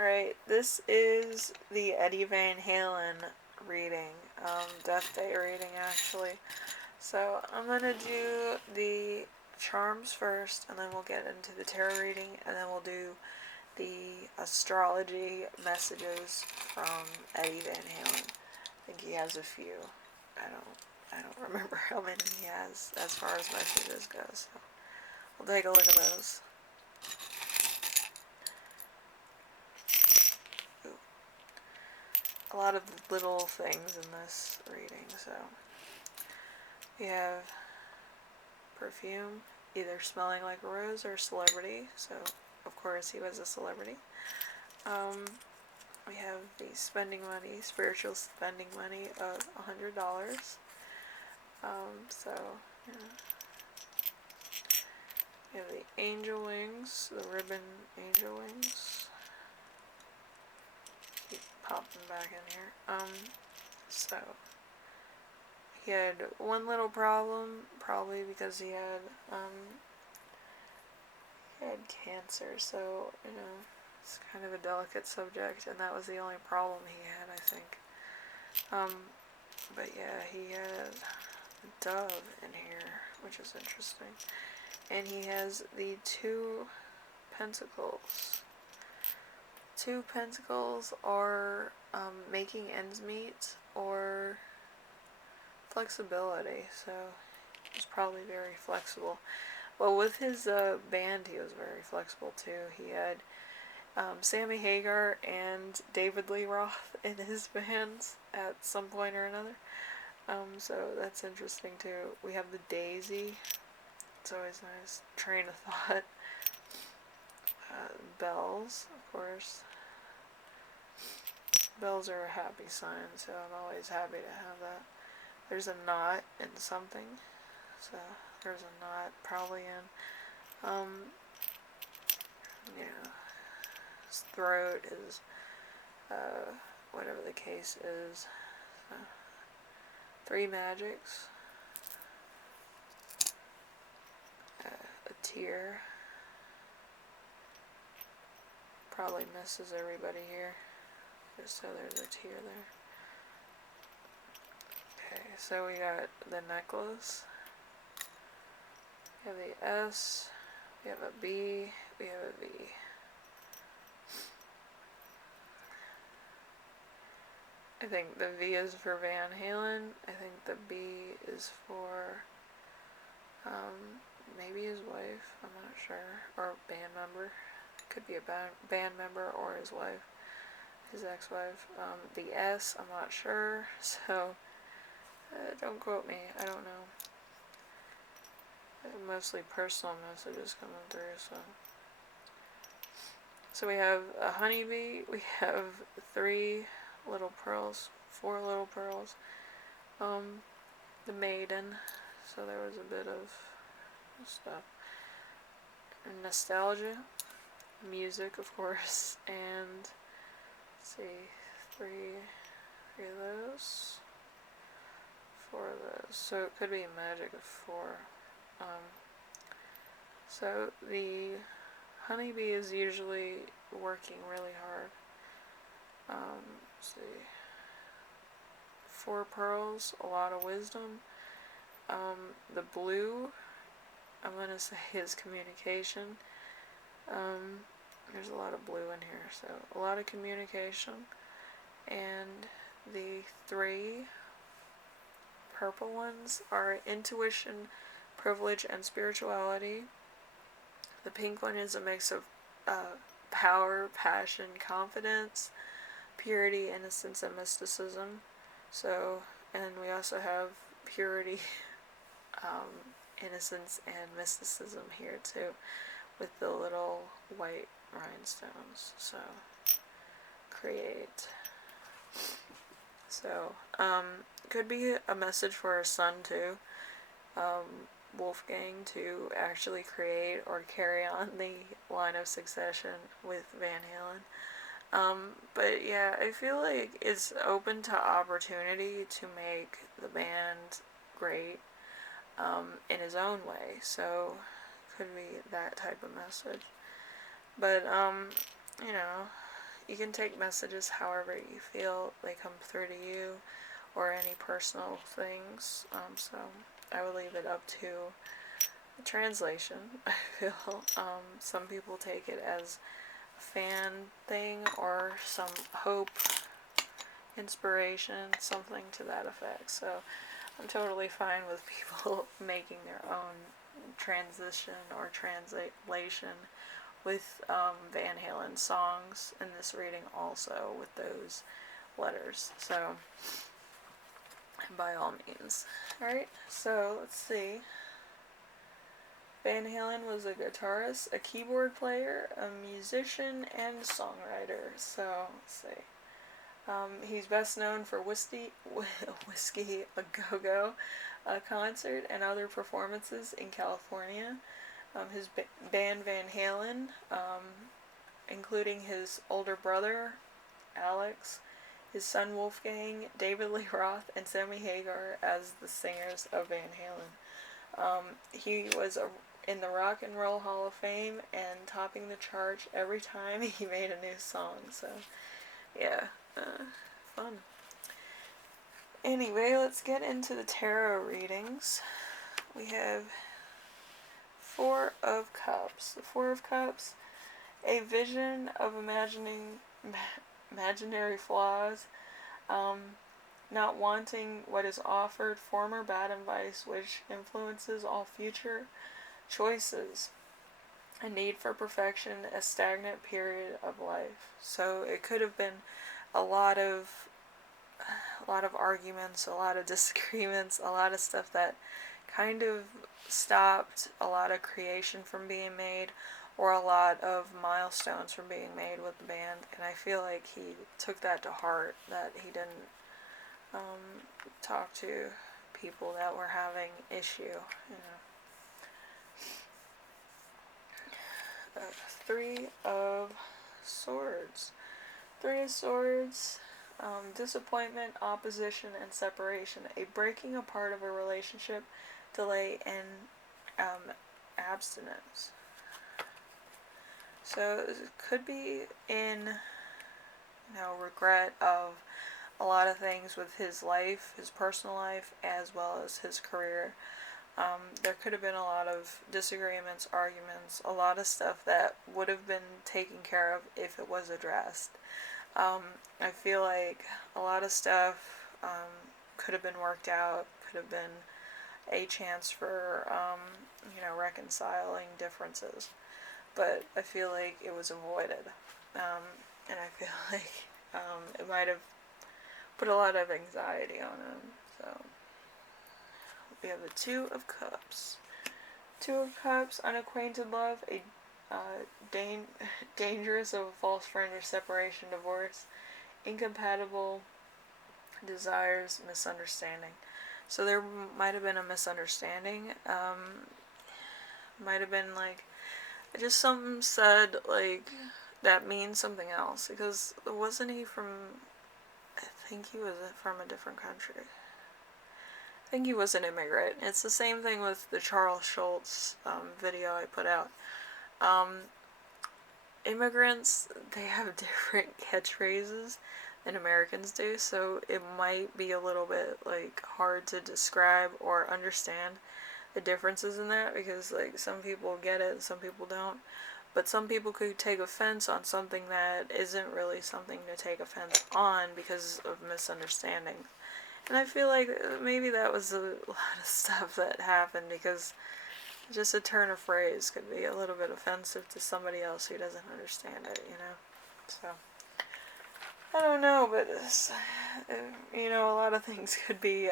Alright, this is the Eddie Van Halen reading, Death Day reading actually. So I'm gonna do the charms first, and then we'll get into the tarot reading, and then we'll do the astrology messages from Eddie Van Halen. I think he has a few. I don't remember how many he has as far as messages go, so we'll take a look at those. A lot of little things in this reading, so we have perfume, either smelling like a rose or celebrity, so of course he was a celebrity. We have the spending money, spiritual spending money of $100. So yeah. We have the angel wings, the ribbon angel wings. Keep popping back in here. So he had one little problem, probably because he had cancer, so it's kind of a delicate subject, and that was the only problem he had, I think. But yeah, he had a dove in here, which is interesting. And he has the two pentacles. Two pentacles are making ends meet or flexibility, so he's probably very flexible. Well, with his band, he was very flexible too. He had Sammy Hagar and David Lee Roth in his bands at some point or another. So that's interesting too. We have the daisy. It's always nice. Train of thought. Bells, of course. Bells are a happy sign, so I'm always happy to have that. There's a knot in something, so there's a knot probably in, his throat is, whatever the case is. So, 3 magics, a tear, probably misses everybody here, just so there's a tear there. Okay, so we got the necklace, we have the S, we have a B, we have a V. I think the V is for Van Halen. I think the B is for maybe his wife, I'm not sure, or band member. Could be a band member or his wife, his ex-wife. The S, I'm not sure, so don't quote me, I don't know. Mostly personal messages coming through, so we have a honeybee, we have 3 little pearls, 4 little pearls, the maiden, so there was a bit of stuff, and nostalgia, music of course, and let's see, 3 of those, 4 of those, so it could be a magic of 4. So the honeybee is usually working really hard. Let's see, 4 pearls, a lot of wisdom. The blue, I'm going to say, is communication. There's a lot of blue in here, so a lot of communication. And the 3 purple ones are intuition, privilege, and spirituality. The pink one is a mix of power, passion, confidence, purity, innocence, and mysticism. So, and we also have purity, innocence, and mysticism here too, with the little white rhinestones. So, create. So, could be a message for our son too, Wolfgang, to actually create or carry on the line of succession with Van Halen. But yeah, I feel like it's open to opportunity to make the band great, in his own way, so could be that type of message. But, you can take messages however you feel they come through to you, or any personal things. So I would leave it up to the translation. I feel some people take it as a fan thing, or some hope, inspiration, something to that effect. So I'm totally fine with people making their own transition or translation with Van Halen songs in this reading, also with those letters. So by all means. Alright, so let's see. Van Halen was a guitarist, a keyboard player, a musician, and songwriter. So let's see. He's best known for Whiskey a Go-Go concert and other performances in California. His band Van Halen, including his older brother Alex, his son Wolfgang, David Lee Roth, and Sammy Hagar as the singers of Van Halen. He was in the Rock and Roll Hall of Fame and topping the chart every time he made a new song. So yeah, fun. Anyway, let's get into the tarot readings. We have Four of Cups. The Four of Cups, a vision of imaginary flaws, not wanting what is offered, former bad advice which influences all future choices, a need for perfection, a stagnant period of life. So it could have been a lot of arguments, a lot of disagreements, a lot of stuff that kind of stopped a lot of creation from being made, or a lot of milestones from being made with the band. And I feel like he took that to heart, that he didn't talk to people that were having issue, you know. Three of Swords. Three of Swords, disappointment, opposition, and separation. A breaking apart of a relationship, delay, and abstinence. So it could be in, regret of a lot of things with his life, his personal life, as well as his career. There could have been a lot of disagreements, arguments, a lot of stuff that would have been taken care of if it was addressed. I feel like a lot of stuff could have been worked out, could have been a chance for, reconciling differences. But I feel like it was avoided. And I feel like it might have put a lot of anxiety on him. So we have the Two of Cups. Two of Cups, unacquainted love, a dangerous of a false friend or separation, divorce, incompatible desires, misunderstanding. So there might have been a misunderstanding. Might have been just something said that means something else, because wasn't he from, I think he was from a different country. I think he was an immigrant. It's the same thing with the Charles Schultz video I put out. Immigrants, they have different catchphrases than Americans do, so it might be a little bit hard to describe or understand the differences in that, because some people get it and some people don't. But some people could take offense on something that isn't really something to take offense on because of misunderstanding. And I feel like maybe that was a lot of stuff that happened, because just a turn of phrase could be a little bit offensive to somebody else who doesn't understand it, So, I don't know, but a lot of things could be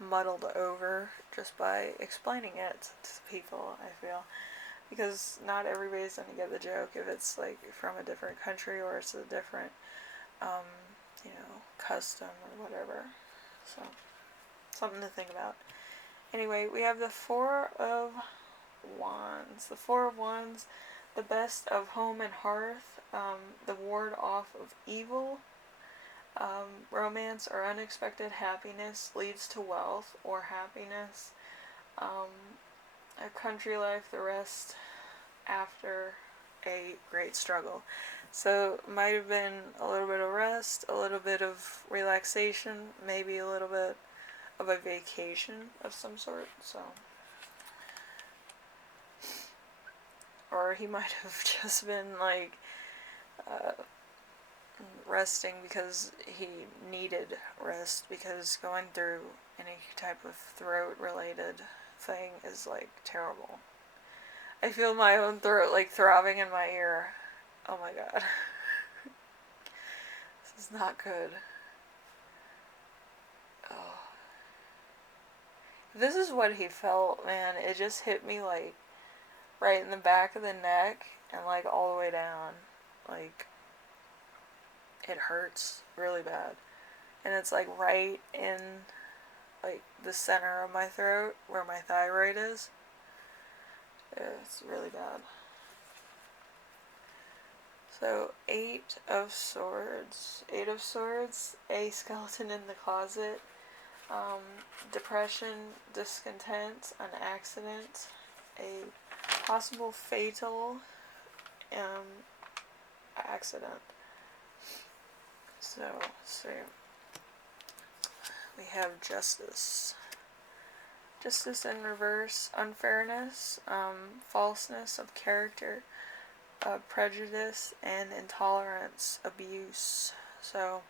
muddled over just by explaining it to people, I feel. Because not everybody's going to get the joke if it's from a different country, or it's a different custom or whatever. So, something to think about. Anyway, we have the Four of Wands. The Four of Wands, the best of home and hearth, the ward off of evil, romance or unexpected happiness leads to wealth or happiness, a country life, the rest after a great struggle. So might have been a little bit of rest, a little bit of relaxation, maybe a little bit of a vacation of some sort. So, or he might have just been like uh, resting because he needed rest, because going through any type of throat related thing is like terrible. I feel my own throat like throbbing in my ear. Oh my god. This is not good. Oh. This is what he felt, man. It just hit me like right in the back of the neck and like all the way down. Like, it hurts really bad. And it's like right in like the center of my throat where my thyroid is. It's really bad. So, Eight of Swords. Eight of Swords, a skeleton in the closet, um, depression, discontent, an accident, a possible fatal accident. So, let's see. We have Justice. Justice in reverse, unfairness, falseness of character, prejudice, and intolerance, abuse. So,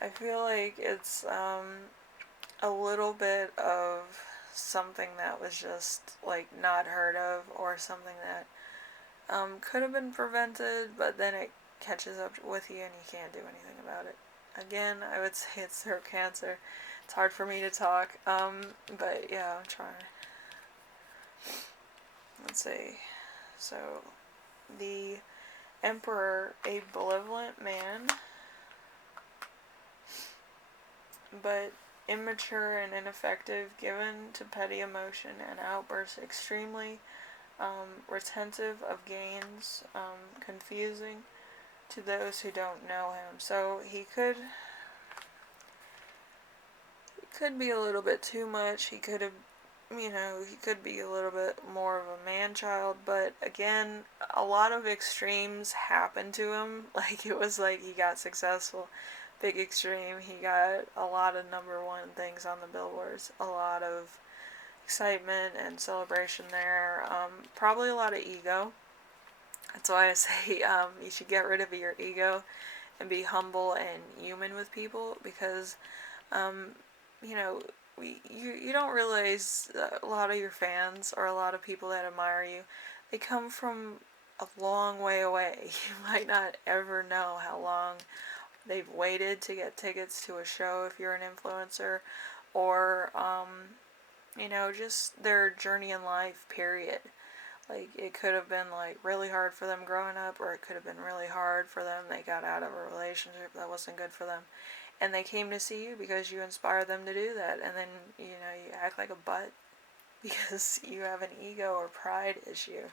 I feel like it's a little bit of something that was just like not heard of, or something that could have been prevented, but then it catches up with you and you can't do anything about it. Again, I would say it's throat cancer. It's hard for me to talk, but yeah, I'm trying. Let's see. So, the Emperor, a benevolent man, but immature and ineffective, given to petty emotion and outbursts, extremely retentive of gains, confusing to those who don't know him. So he could be a little bit too much. He could have, he could be a little bit more of a man-child, but again, a lot of extremes happened to him. Like, it was like he got successful, big extreme, he got a lot of #1 things on the billboards, a lot of excitement and celebration there, probably a lot of ego. That's why I say you should get rid of your ego and be humble and human with people, because you know, you don't realize a lot of your fans, or a lot of people that admire you, they come from a long way away. You might not ever know how long they've waited to get tickets to a show if you're an influencer, or just their journey in life, period. Like, it could have been like really hard for them growing up, or it could have been really hard for them, they got out of a relationship that wasn't good for them, and they came to see you because you inspired them to do that, and then you act like a butt because you have an ego or pride issue.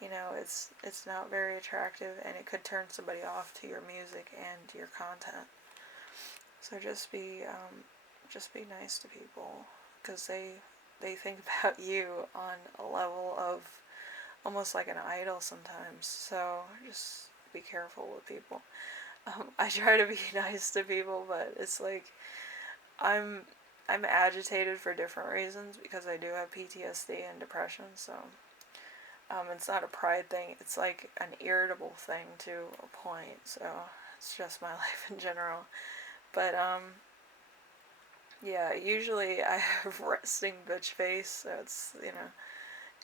It's not very attractive, and it could turn somebody off to your music and your content. So just be nice to people, because they think about you on a level of almost like an idol sometimes. So just be careful with people. I try to be nice to people, but it's like I'm agitated for different reasons, because I do have PTSD and depression. So it's not a pride thing. It's like an irritable thing to a point. So it's just my life in general. But yeah, usually I have resting bitch face, so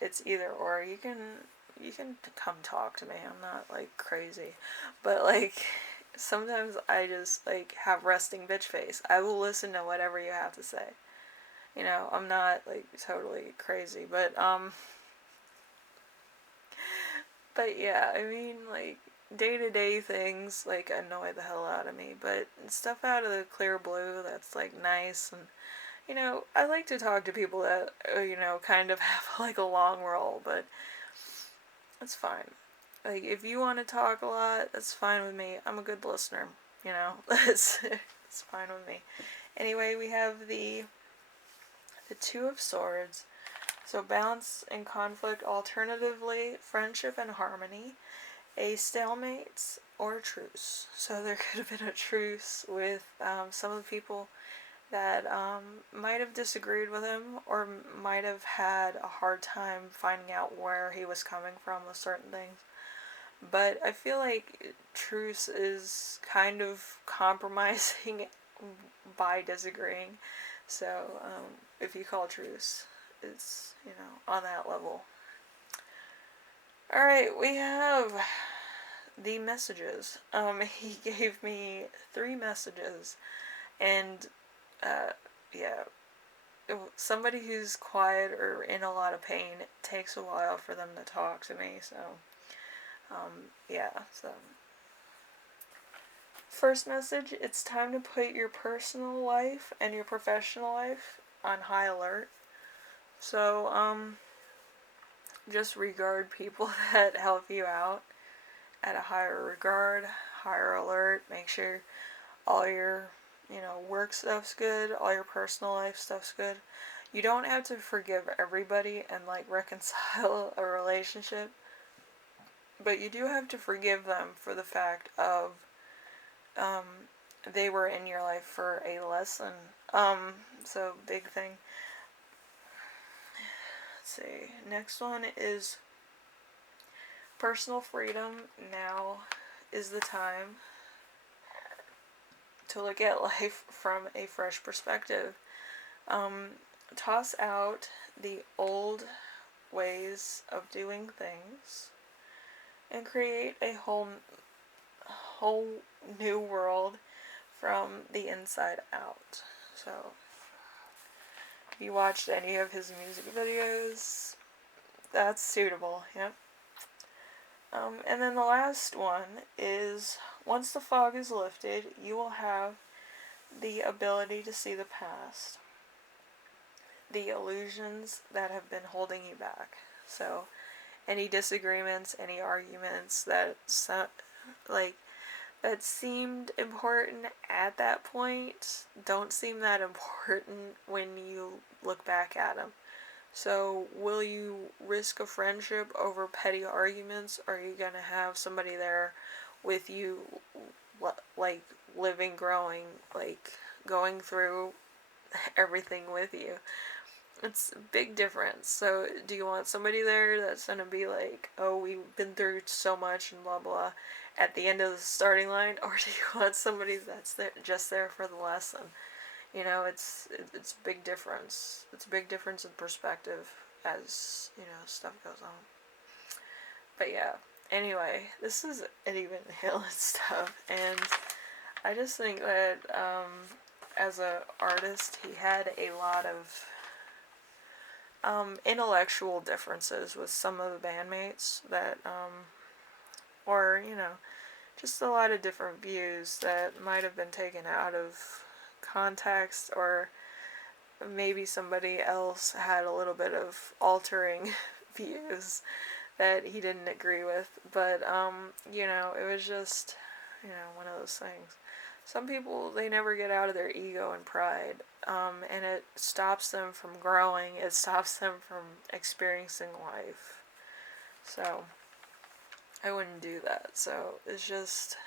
it's either or. You can come talk to me. I'm not like crazy, but like sometimes I just like have resting bitch face. I will listen to whatever you have to say. I'm not like totally crazy, but yeah, I mean, like, day-to-day things like annoy the hell out of me, but stuff out of the clear blue that's like nice, and I like to talk to people that kind of have like a long role, but it's fine. Like, if you want to talk a lot, that's fine with me. I'm a good listener. It's fine with me. Anyway, we have the Two of Swords. So balance and conflict, alternatively, friendship and harmony. a stalemate or a truce. So there could have been a truce with some of the people that might have disagreed with him or might have had a hard time finding out where he was coming from with certain things. But I feel like truce is kind of compromising by disagreeing. So if you call truce, it's, on that level. Alright, we have the messages. He gave me 3 messages, and yeah, somebody who's quiet or in a lot of pain, it takes a while for them to talk to me, so yeah. So first message, it's time to put your personal life and your professional life on high alert. So just regard people that help you out at a higher regard, higher alert. Make sure all your work stuff's good, all your personal life stuff's good. You don't have to forgive everybody and like reconcile a relationship, but you do have to forgive them for the fact of they were in your life for a lesson. So big thing. Let's see. Next one is personal freedom. Now is the time to look at life from a fresh perspective. Toss out the old ways of doing things and create a whole new world from the inside out. So if you watched any of his music videos, that's suitable. Yep. And then the last one is, once the fog is lifted, you will have the ability to see the past, the illusions that have been holding you back. So any disagreements, any arguments that that seemed important at that point don't seem that important when you look back at them. So will you risk a friendship over petty arguments, or are you going to have somebody there with you, like living, growing, like going through everything with you? It's a big difference. So do you want somebody there that's going to be like, oh, we've been through so much and blah blah at the end of the starting line, or do you want somebody that's there, just there for the lesson? It's a big difference. It's a big difference in perspective as, stuff goes on. But yeah, anyway, this is Eddie Van Halen stuff, and I just think that as an artist, he had a lot of intellectual differences with some of the bandmates that, or, just a lot of different views that might have been taken out of context, or maybe somebody else had a little bit of altering views that he didn't agree with. But, it was just, one of those things. Some people, they never get out of their ego and pride, and it stops them from growing. It stops them from experiencing life. So I wouldn't do that. So it's just,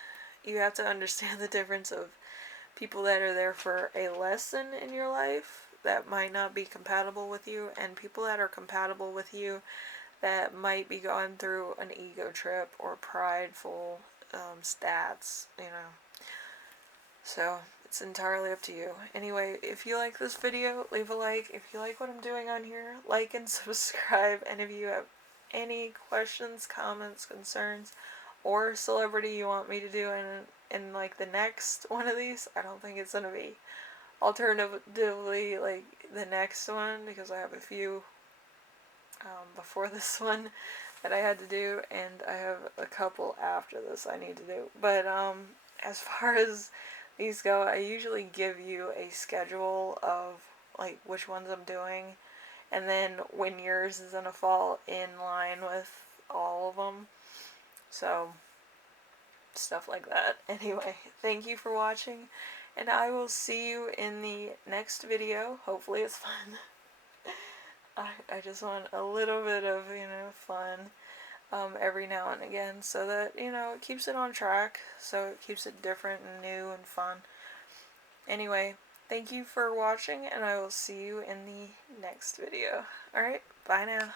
you have to understand the difference of people that are there for a lesson in your life that might not be compatible with you, and people that are compatible with you that might be going through an ego trip or prideful stats, So it's entirely up to you. Anyway, if you like this video, leave a like. If you like what I'm doing on here, like and subscribe. And if you have any questions, comments, concerns, or celebrity you want me to do in like the next one of these, I don't think it's gonna be. Alternatively, like the next one, because I have a few before this one that I had to do, and I have a couple after this I need to do. But as far as these go, I usually give you a schedule of like which ones I'm doing, and then when yours is gonna fall in line with all of them. So stuff like that. Anyway, thank you for watching, and I will see you in the next video. Hopefully it's fun. I just want a little bit of, fun. every now and again, so that, you know, it keeps it on track, so it keeps it different and new and fun. Anyway, thank you for watching, and I will see you in the next video. Alright, bye now.